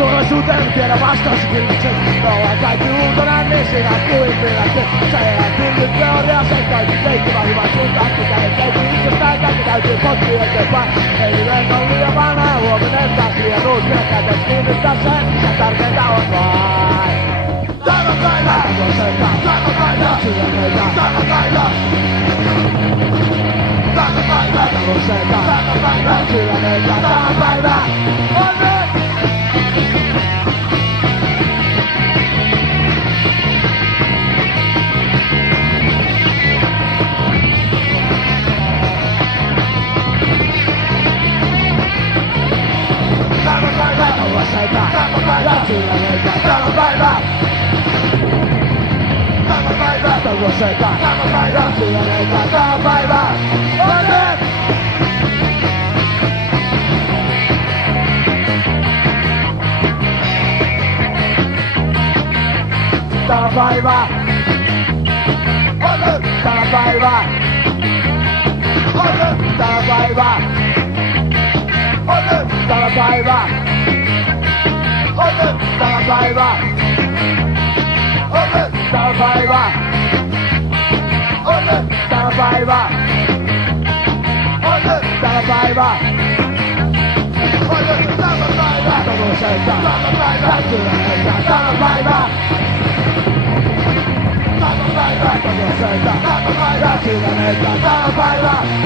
Turvallisuuteen tiedä vastauskysymykset. Ollaan kaikki ulkona, niin sinä kuipilätte. Sä elät tullut teoria, se kaikki leikkivä hyvä suuntaan. Mitä ei teitä itsestään, kaikki täytyy potkia eteenpäin. Ei yleensä on liian vanha ja huominen taas liian uusi. Minä käytän kiinnittää sen, mitä tärkeintä on vain. Tämä päivä! Tämä päivä! Sydämeitä! Tämä päivä! Tämä päivä! Tämä päivä! Sydämeitä! Tämä päivä! On nyt! Tämä päivä! Tämä päivä! Sydämeitä! Tämä päivä! Tämä päivä! Tämä päivä! Sydämeitä! Tämä päivä! On nyt! Tämä päivä! On nyt! Tämä päivä! On nyt! Tämä päivä! On nyt! Tämä päivä! On nyt! Tämä päivä! On nyt! Tämä päivä! On nyt! Tämä päivä! On nyt! Tämä päivä! On nyt! Tämä päivä! Tämä päivä! Sydämeitä! Tämä päivä! Tämä päivä! Tämä päivä! Sydämeitä! Tämä päivä!